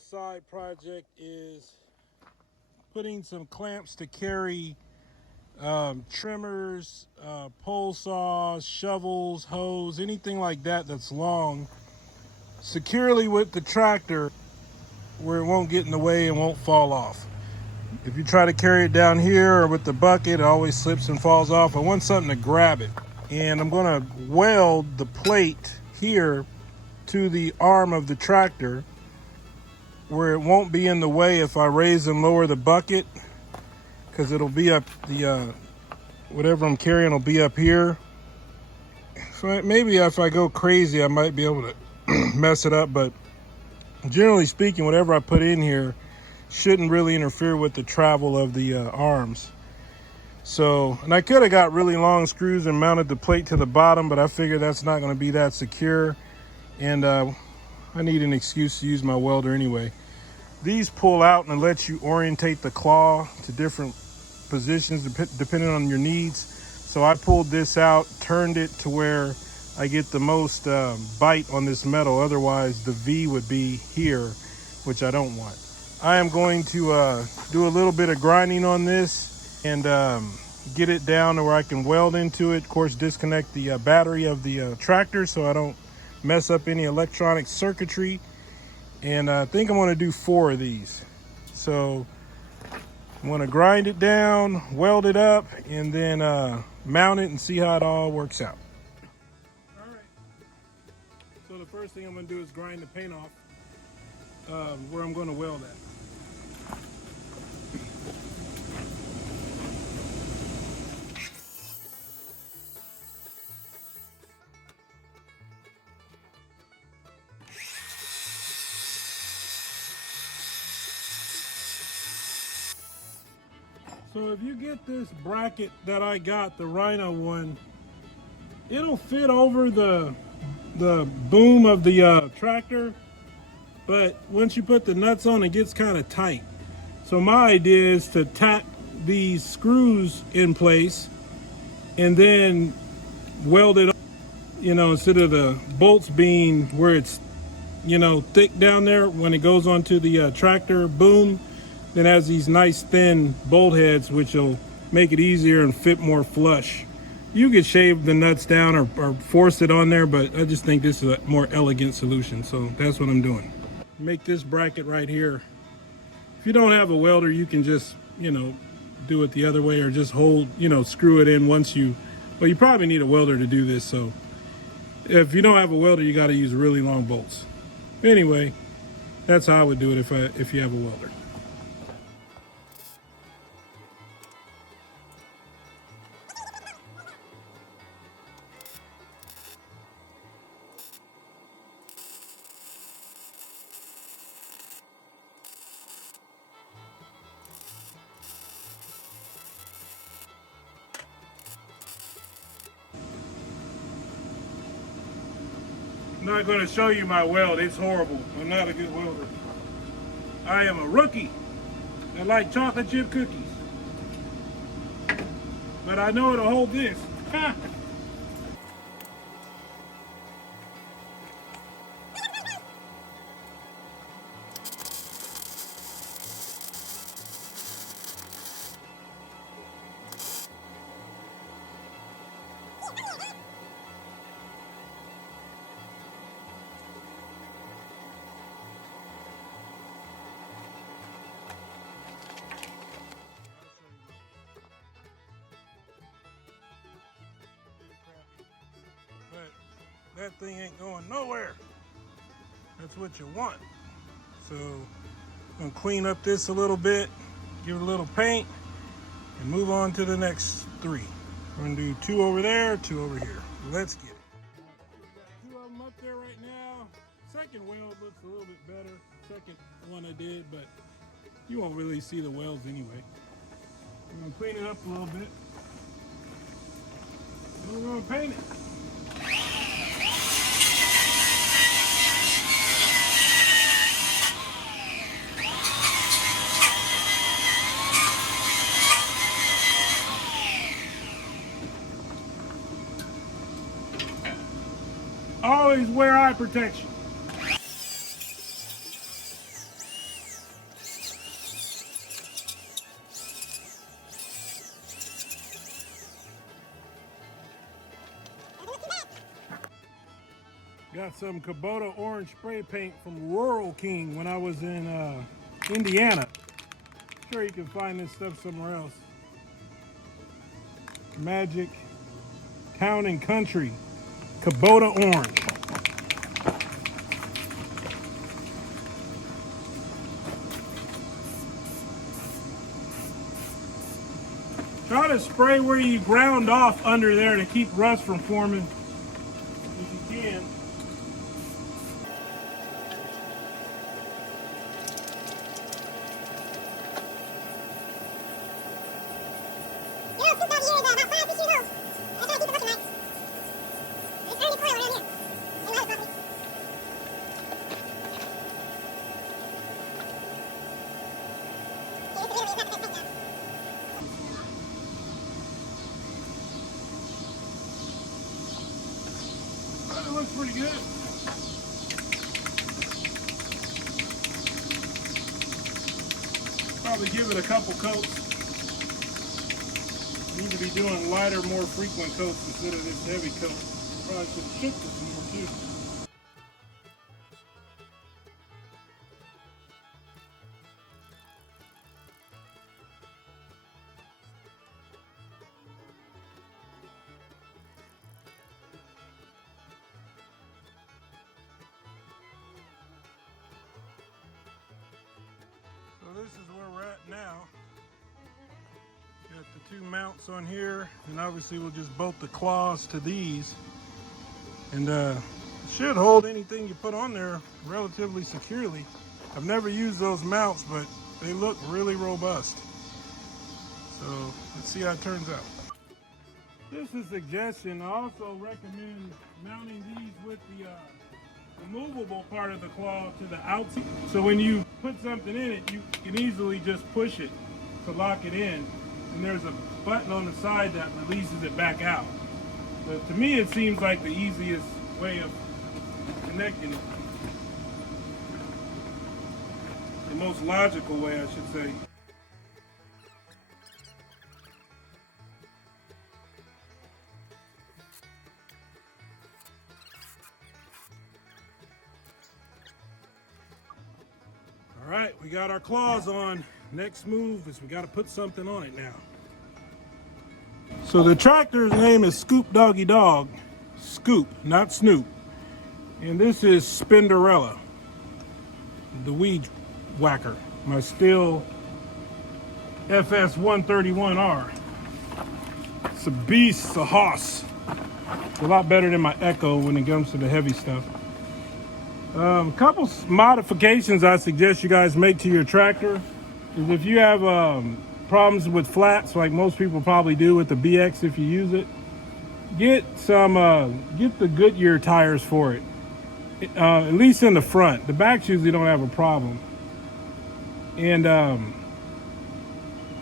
side project is putting some clamps to carry trimmers, pole saws, shovels, hoes, anything like that that's long, securely with the tractor where it won't get in the way and won't fall off. If you try to carry it down here or with the bucket, it always slips and falls off. I want something to grab it. And I'm gonna weld the plate here to the arm of the tractor where it won't be in the way if I raise and lower the bucket, because it'll be up the, whatever I'm carrying will be up here. So maybe if I go crazy, I might be able to mess it up, but generally speaking, whatever I put in here shouldn't really interfere with the travel of the arms. So, and I could have got really long screws and mounted the plate to the bottom, but I figured that's not going to be that secure, and I need an excuse to use my welder anyway. These pull out and let you orientate the claw to different positions depending on your needs. So I pulled this out, turned it to where I get the most bite on this metal. Otherwise the V would be here, which I don't want. I am going to do a little bit of grinding on this and get it down to where I can weld into it. Of course, disconnect the battery of the tractor so I don't mess up any electronic circuitry. And I think I'm going to do 4 of these. So I'm going to grind it down, weld it up, and then mount it and see how it all works out. All right. So the first thing I'm going to do is grind the paint off where I'm going to weld at. So if you get this bracket that I got, the Rhino one, it'll fit over the boom of the tractor, but once you put the nuts on, it gets kind of tight. So my idea is to tack these screws in place and then weld it up, you know, instead of the bolts being where it's, you know, thick down there when it goes onto the tractor boom. Then has these nice thin bolt heads, which will make it easier and fit more flush. You could shave the nuts down or force it on there, but I just think this is a more elegant solution. So that's what I'm doing. Make this bracket right here. If you don't have a welder, you can just, you know, do it the other way or just hold, you know, screw it in once you, well, you probably need a welder to do this. So if you don't have a welder, you got to use really long bolts. Anyway, that's how I would do it if you have a welder. I'm not going to show you my weld. It's horrible. I'm not a good welder. I am a rookie. I like chocolate chip cookies. But I know it'll hold this. But that thing ain't going nowhere. That's what you want. So I'm gonna clean up this a little bit, give it a little paint, and move on to the next 3. We're gonna do 2 over there, 2 over here. Let's get it. We got 2 of them up there right now. Second weld looks a little bit better. Second one I did, but you won't really see the welds anyway. We're gonna clean it up a little bit. And we're gonna paint it. Always wear eye protection. Got some Kubota orange spray paint from Rural King when I was in Indiana. Sure you can find this stuff somewhere else. Magic Town and Country Kubota orange. Try to spray where you ground off under there to keep rust from forming if you can. It looks pretty good. Probably give it a couple coats. Need to be doing lighter, more frequent coats instead of this heavy coat. Probably should have shifted some more too. So this is where we're at now. Got the two mounts on here, and obviously we'll just bolt the claws to these, and it should hold anything you put on there relatively securely. I've never used those mounts, but they look really robust. So let's see how it turns out. Just a suggestion, I also recommend mounting these with the movable part of the claw to the outside. So when you put something in it, you can easily just push it to lock it in. And there's a button on the side that releases it back out. So to me, it seems like the easiest way of connecting it. The most logical way, I should say. All right, we got our claws on. Next move is we got to put something on it now. So the tractor's name is Scoop Doggy Dog. Scoop, not Snoop. And this is Spinderella, the weed whacker. My Stihl FS 131R. It's a beast, it's a hoss. It's a lot better than my Echo when it comes to the heavy stuff. A couple modifications I suggest you guys make to your tractor is if you have problems with flats, like most people probably do with the BX if you use it, get the Goodyear tires for it, at least in the front. The backs usually don't have a problem. And I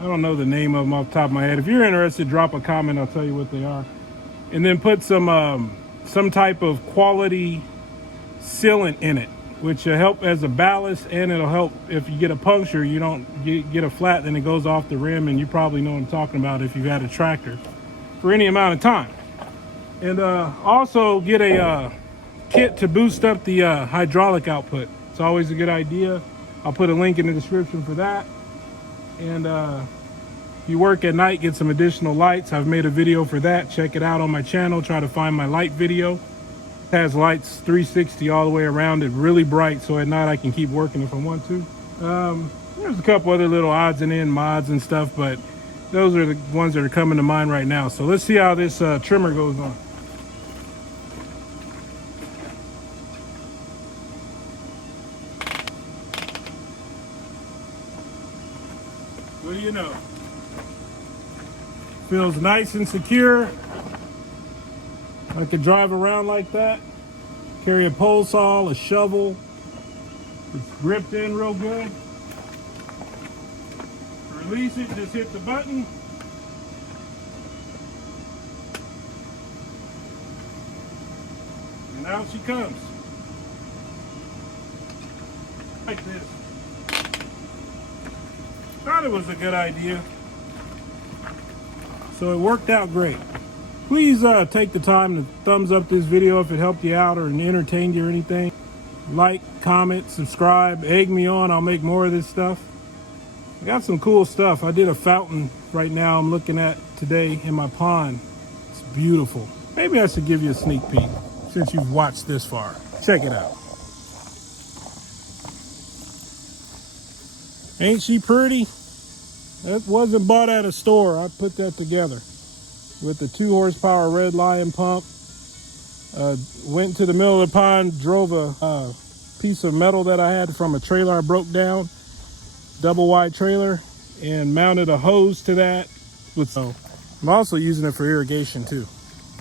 don't know the name of them off the top of my head. If you're interested, drop a comment, I'll tell you what they are. And then put some type of quality sealant in it, which will help as a ballast, and it'll help if you get a puncture, you don't get a flat, then it goes off the rim, and you probably know what I'm talking about if you've had a tractor for any amount of time. And also get a kit to boost up the hydraulic output. It's always a good idea. I'll put a link in the description for that. And if you work at night, get some additional lights. I've made a video for that. Check it out on my channel. Try to find my light video. It has lights 360 all the way around it, really bright, so at night I can keep working if I want to. There's a couple other little odds and end mods and stuff, but those are the ones that are coming to mind right now. So let's see how this trimmer goes on. What do you know? Feels nice and secure. I could drive around like that. Carry a pole saw, a shovel. It's gripped in real good. Release it, just hit the button. And out she comes. Like this. Thought it was a good idea. So it worked out great. Please take the time to thumbs up this video if it helped you out or entertained you or anything. Like, comment, subscribe, egg me on. I'll make more of this stuff. I got some cool stuff. I did a fountain right now I'm looking at today in my pond. It's beautiful. Maybe I should give you a sneak peek since you've watched this far. Check it out. Ain't she pretty? That wasn't bought at a store. I put that together with the 2 horsepower Red Lion pump. Went to the middle of the pond, drove a piece of metal that I had from a trailer I broke down, double wide trailer, and mounted a hose to that. I'm also using it for irrigation too.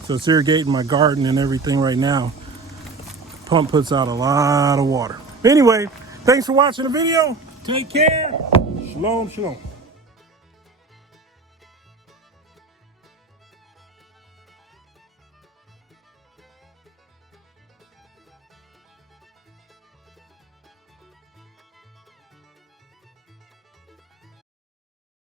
So it's irrigating my garden and everything right now. Pump puts out a lot of water. Anyway, thanks for watching the video. Take care. Shalom, shalom.